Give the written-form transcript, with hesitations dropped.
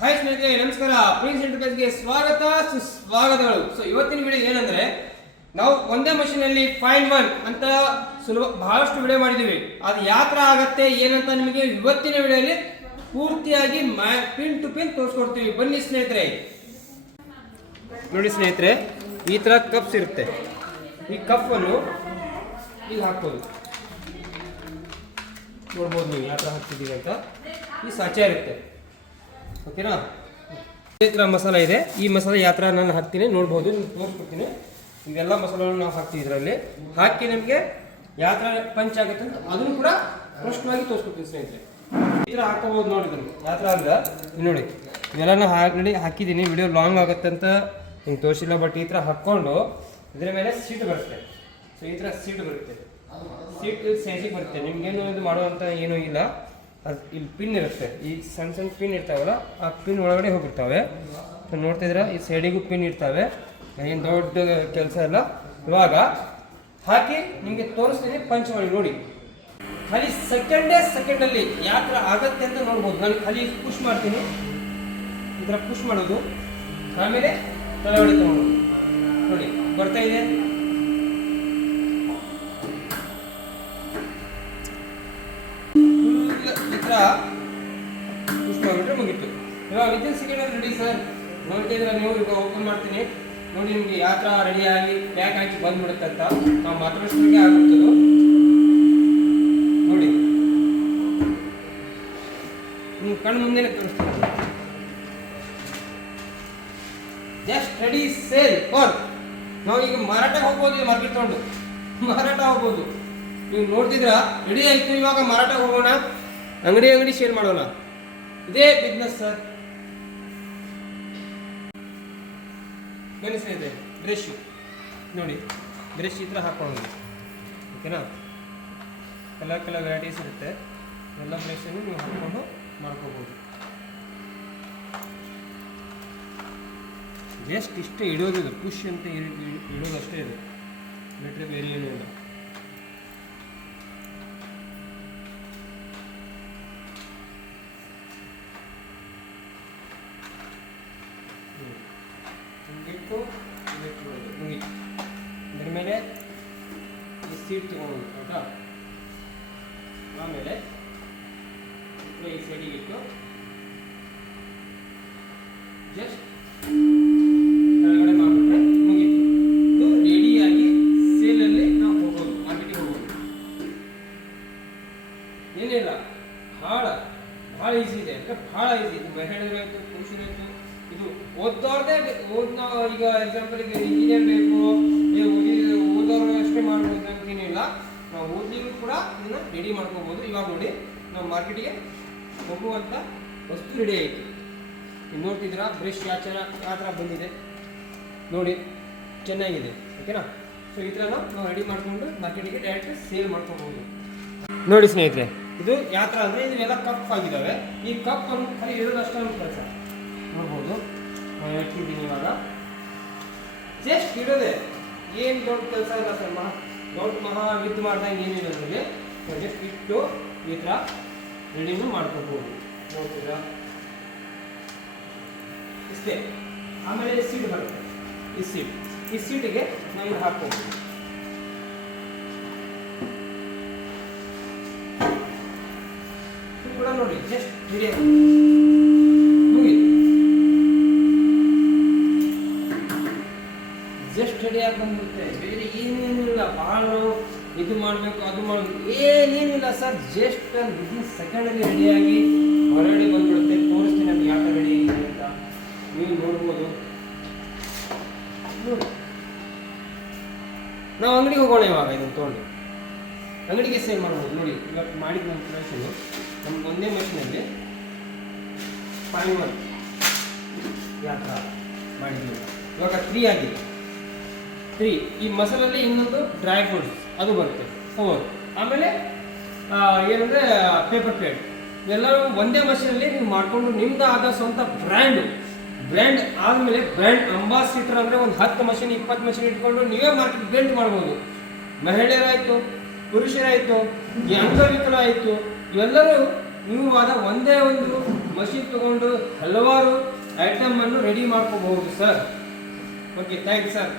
Hi ಸ್ನೇಹಿತರೆ, ನಮಸ್ಕಾರ. Prince ಎಂಟರ್ಪ್ರೈಸ್ಗೆ ಸ್ವಾಗತ ಸುಸ್ವಾಗತಗಳು. ಸೊ ಇವತ್ತಿನ ವಿಡಿಯೋ ಏನಂದ್ರೆ, ನಾವು ಒಂದೇ ಮಷೀನ್ ಅಲ್ಲಿ ಫೈನ್ ಒನ್ ಅಂತ ಬಹಳಷ್ಟು ವಿಡಿಯೋ ಮಾಡಿದೀವಿ. ಅದು ಯಾವ ತರ ಆಗತ್ತೆ ಏನಂತ ನಿಮಗೆ ಇವತ್ತಿನ ವಿಡಿಯೋಲಿ ಪೂರ್ತಿಯಾಗಿ ಪಿನ್ ಟು ಪಿನ್ ತೋರಿಸ್ಕೊಡ್ತೀವಿ. ಬನ್ನಿ ಸ್ನೇಹಿತರೆ. ನೋಡಿ ಸ್ನೇಹಿತರೆ, ಈ ತರ ಕಪ್ಸ್ ಇರುತ್ತೆ. ಈ ಕಪ್ ಅನ್ನು ಇಲ್ಲಿ ಹಾಕ್ಬೋದು. ನೋಡ್ಬೋದು ನೀವು ಯಾವ ತರ ಹಾಕ್ತಿದ್ದೀವಿ ಅಂತ. ಈ ಸಾಚೆ ಇರುತ್ತೆ, ಓಕೆನಾ. ಇದೇ ಥರ ಮಸಾಲ ಇದೆ. ಈ ಮಸಾಲ ಯಾವ ಥರ ನಾನು ಹಾಕ್ತೀನಿ ನೋಡ್ಬೋದು, ತೋರಿಸ್ಕೊಡ್ತೀನಿ. ಇವೆಲ್ಲ ಮಸಾಲಗಳನ್ನು ನಾವು ಹಾಕ್ತೀವಿ. ಇದರಲ್ಲಿ ಹಾಕಿ ನಮಗೆ ಯಾವ ಥರ ಪಂಚ್ ಆಗುತ್ತೆ ಅಂತ ಅದನ್ನು ಕೂಡ ಸ್ಪಷ್ಟವಾಗಿ ತೋರಿಸ್ಕೊಡ್ತೀನಿ ಸ್ನೇಹಿತರೆ. ಈ ಥರ ಹಾಕೋಬೋದು. ನೋಡಿದ್ರು ಯಾವ ಥರ ಅಂದ್ರೆ ನೋಡಿ, ಇವೆಲ್ಲ ನಾನು ಆಲ್ರೆಡಿ ಹಾಕಿದ್ದೀನಿ. ವಿಡಿಯೋ ಲಾಂಗ್ ಆಗುತ್ತೆ ಅಂತ ಹಿಂಗೆ ತೋರಿಸಿಲ್ಲ. ಬಟ್ ಈ ಥರ ಹಾಕ್ಕೊಂಡು ಇದರ ಮೇಲೆ ಸೀಟ್ ಬರುತ್ತೆ. ಸೊ ಈ ಥರ ಸೀಟ್ ಬರುತ್ತೆ. ಸೀಟ್ ಸೈಜಿಗೆ ಬರುತ್ತೆ. ನಿಮ್ಗೇನು ಇದು ಮಾಡುವಂಥ ಏನೂ ಇಲ್ಲ. ಅದು ಇಲ್ಲಿ ಪಿನ್ ಇರುತ್ತೆ. ಈ ಸಣ್ಣ ಸಣ್ಣ ಪಿನ್ ಇರ್ತಾವಲ್ಲ, ಆ ಪಿನ್ ಒಳಗಡೆ ಹೋಗಿರ್ತಾವೆ. ನೋಡ್ತಿದ್ರೆ ಈ ಸೈಡಿಗೂ ಪಿನ್ ಇರ್ತವೆ. ಏನು ದೊಡ್ಡ ಕೆಲಸ ಇಲ್ಲ. ಇವಾಗ ಹಾಕಿ ನಿಮಗೆ ತೋರಿಸ್ತೀನಿ, ಪಂಚ್ ಮಾಡಿ ನೋಡಿ. ಖಾಲಿ ಸೆಕೆಂಡಲ್ಲಿ ಯಾವ ಥರ ಆಗತ್ತೆ ಅಂತ ನೋಡ್ಬೋದು. ನಾನು ಖಾಲಿ ಪುಷ್ ಮಾಡ್ತೀನಿ. ಈ ಥರ ಪುಷ್ ಮಾಡೋದು, ಆಮೇಲೆ ತಲೆಗಡೆ ತಗೊಳ್ಳೋದು. ನೋಡಿ ಬರ್ತಾ ಇದೆ. ಪುಷ್ ಮಾಡಿಬಿಟ್ರೆ ಮುಗೀತು. ಇವಾಗ ವಿತಿನ್ ಸೆಕೆಂಡ್ ರೆಡಿ ಸರ್. ನೋಡ್ತಿದ್ರೆ ನೀವು ಈಗ ಓಪನ್ ಮಾಡ್ತೀನಿ. ನೋಡಿ ನಿಮಗೆ ಯಾವ ಥರ ರೆಡಿಯಾಗಿ ಪ್ಯಾಕ್ ಹಾಕಿ ಬಂದ್ಬಿಡುತ್ತೆ ಅಂತ ನಾವು ಮಾತಾಡೋಷ್ಟಿಗೆ ಆಗುತ್ತದು. ನೋಡಿ ನೀವು ಕಣ್ಣು ಮುಂದೆನೆ ತೋರಿಸ್ತೀನಿ. Just ready sale for. ನಾವು ಈಗ ಮಾರಾಟಕ್ಕೆ ಹೋಗ್ಬೋದು. ಮಾರ್ಕೆಟ್ ತಗೊಂಡು ಮಾರಾಟ ಹೋಗ್ಬೋದು. ನೀವು ನೋಡ್ತಿದ್ರ ರೆಡಿ ಆಯ್ತು. ಇವಾಗ ಮಾರಾಟ ಹೋಗೋಣ, ಅಂಗಡಿ ಶೇರ್ ಮಾಡೋಣ. ಇದೇ ಬಿಸ್ನೆಸ್ ಸರ್. ಬನ್ನಿ ಸ್ನೇಹಿತರೆ, ಬ್ರಷ್ ನೋಡಿ. ಬ್ರಷ್ ಈ ಥರ ಹಾಕೊಳ್ಳೋದು, ಓಕೆನಾ. ಕಲರ್ ವೆರೈಟೀಸ್ ಇರುತ್ತೆ. ಎಲ್ಲ ಬ್ರಷನ್ನು ನೀವು ಹಾಕ್ಕೊಂಡು ಮಾಡ್ಕೋಬೋದು. ಜಸ್ಟ್ ಇಷ್ಟೇ ಇಡೋದಿದೆ. ಪುಷ್ ಅಂತ ಇಡೋದಷ್ಟೇ ಇದೆ, ಬಿಟ್ಟರೆ ಬೇರೆ ಏನೂ ಇಲ್ಲ. ಇದ್ರ ಮೇಲೆ ಈ ಸೀಟ್ ತಗೊಂಡು ಆಯ್ತಾ. ಆಮೇಲೆ ಈ ಸೈಡಿಗೆ ಇಟ್ಟು ಜಸ್ಟ್ ಕೆಳಗಡೆ ಮಾಡಿಬಿಟ್ರೆ ಮುಗೀತು. ಇದು ರೆಡಿಯಾಗಿ ಸೇಲಲ್ಲಿ ನಾವು ಹೋಗೋದು, ಮಾರ್ಕೆಟಿಗೆ ಹೋಗೋದು. ಏನಿಲ್ಲ, ಭಾಳ ಈಸಿ ಇದೆ. ಅಂದರೆ ಭಾಳ ಈಸಿ. ಇದು ಮಹಿಳೆಯರಾಯಿತು, ಪುರುಷರಾಯಿತು, ಇದು ಓದೋರ್ದೇ. ಈಗ ಎಕ್ಸಾಂಪಲ್ ಇಂಜಿನಿಯರ್ ಬೇಕು, ಓದೋರು ಅಷ್ಟೇ ಮಾಡ್ಬೋದು ಅಂತೇನಿಲ್ಲ. ನಾವು ಓದ್ಲಿಗೂ ಕೂಡ ಇದನ್ನ ರೆಡಿ ಮಾಡ್ಕೋಬೋದು. ಇವಾಗ ನೋಡಿ, ನಾವು ಮಾರ್ಕೆಟಿಗೆ ಹೋಗುವಂಥ ವಸ್ತು ರೆಡಿ ಆಯಿತು. ನೀವು ನೋಡ್ತಿದ್ದೀರಾ ಬ್ರಷ್ ಯಾವ ಥರ ಬಂದಿದೆ ನೋಡಿ, ಚೆನ್ನಾಗಿದೆ, ಓಕೆನಾ. ಸೊ ಈ ಥರ ನಾವು ರೆಡಿ ಮಾಡಿಕೊಂಡು ಮಾರ್ಕೆಟಿಗೆ ಡೈರೆಕ್ಟ್ ಸೇಲ್ ಮಾಡ್ಕೋಬೋದು. ನೋಡಿ ಸ್ನೇಹಿತರೆ, ಇದು ಯಾವ ಥರ ಅಂದರೆ ಇವೆಲ್ಲ ಕಪ್ ಆಗಿದ್ದಾವೆ. ಈ ಕಪ್ ಅನ್ನು ಖಾಲಿ ಇರೋದಷ್ಟೇ ನಮ್ಮ ಕೆಲಸ. ನೋಡ್ಬೋದು ನಾನು ಇಟ್ಟಿದ್ದೀನಿ. ಇವಾಗ ಜಸ್ಟ್ ಇಡೋದೆ, ಏನು ದೊಡ್ಡ ಕೆಲಸ ಇಲ್ಲ ಸರ್. ದೊಡ್ಡ ವಿದ್ ಮಾಡ್ದಂಗೆ ಏನಿಲ್ಲ ಅದರಲ್ಲಿ. ಜಸ್ಟ್ ಇಟ್ಟು ಈ ಥರ ರೆಡಿನೂ ಮಾಡ್ಕೋಬೋದು. ನೋಡ್ತೀರಾ ಇಷ್ಟೇ. ಆಮೇಲೆ ಸೀಟ್ ಬರುತ್ತೆ. ಈ ಸೀಟಿಗೆ ನಾವು ಇದು ಹಾಕ್ಬೋದು. ಕೂಡ ನೋಡಿ ಜಸ್ಟ್ ರೆಡಿ ಮುಗೀತು. ಜಸ್ಟ್ ರೆಡಿಯಾಗಿ ಬಂದ್ಬಿಡುತ್ತೆ. ಬೇರೆ ಏನೇನಿಲ್ಲ, ಭಾಳ ಇದು ಮಾಡಬೇಕು ಅದು ಮಾಡಬೇಕು ಏನೇನಿಲ್ಲ ಸರ್. ಜಸ್ಟ್ ವಿದಿನ್ ಸೆಕೆಂಡಲ್ಲಿ ರೆಡಿಯಾಗಿ ಹೊರಗಡೆ ಬಂದ್ಬಿಡುತ್ತೆ. ತೋರಿಸ್ತೀನಿ ನಮ್ಗೆ ಯಾವ ಥರ ರೆಡಿ ಆಗಿದೆ ಅಂತ ನೀವು ನೋಡ್ಬೋದು. ನೋಡಿ, ನಾವು ಅಂಗಡಿಗೆ ಹೋಗೋಣ. ಇವಾಗ ಇದನ್ನು ತೊಗೊಂಡು ಅಂಗಡಿಗೆ ಸೇಲ್ ಮಾಡ್ಬೋದು. ನೋಡಿ ಇವಾಗ ಮಾಡಿದ ನಮ್ಮ ಪ್ರೊಡಕ್ಷನ್ನು ನಮ್ಗೆ ಒಂದೇ ಮಷೀನಲ್ಲಿ ಫೈನ್ ಒನ್ ಯಾವ ಥರ ಮಾಡಿದ್ದೀವಿ. ಇವಾಗ 3 ಆಗಿದೆ. 3 ಈ ಮಸಾಲಲ್ಲಿ ಇನ್ನೊಂದು ಡ್ರೈ ಫ್ರೂಟ್ಸ್ ಅದು ಬರುತ್ತೆ 4. ಆಮೇಲೆ ಏನಂದರೆ ಪೇಪರ್ ಪ್ಲೇಟ್. ಇವೆಲ್ಲರೂ ಒಂದೇ ಮಷೀನಲ್ಲಿ ನೀವು ಮಾಡಿಕೊಂಡು ನಿಮ್ಮದು ಆದ ಸ್ವಂತ ಬ್ರ್ಯಾಂಡ್ ಆದಮೇಲೆ ಬ್ರ್ಯಾಂಡ್ ಅಂಬಾಸಿಡರ್ ಅಂದರೆ ಒಂದು 10 ಮಷೀನ್ 20 ಮಷೀನ್ ಇಟ್ಕೊಂಡು ನೀವೇ ಮಾರ್ಕೆಟ್ ಬ್ರ್ಯಾಂಡ್ ಮಾಡ್ಬೋದು. ಮಹಿಳೆಯರಾಯಿತು, ಪುರುಷರಾಯಿತು, ಈ ಅಂಗವಿಕಲ ಆಯಿತು, ಇವೆಲ್ಲರೂ ನೀವು ಒಂದೇ ಒಂದು ಮಷಿನ್ ತಗೊಂಡು ಹಲವಾರು ಐಟಮ್ ಅನ್ನು ರೆಡಿ ಮಾಡ್ಕೋಬಹುದು ಸರ್. Okay, thanks sir.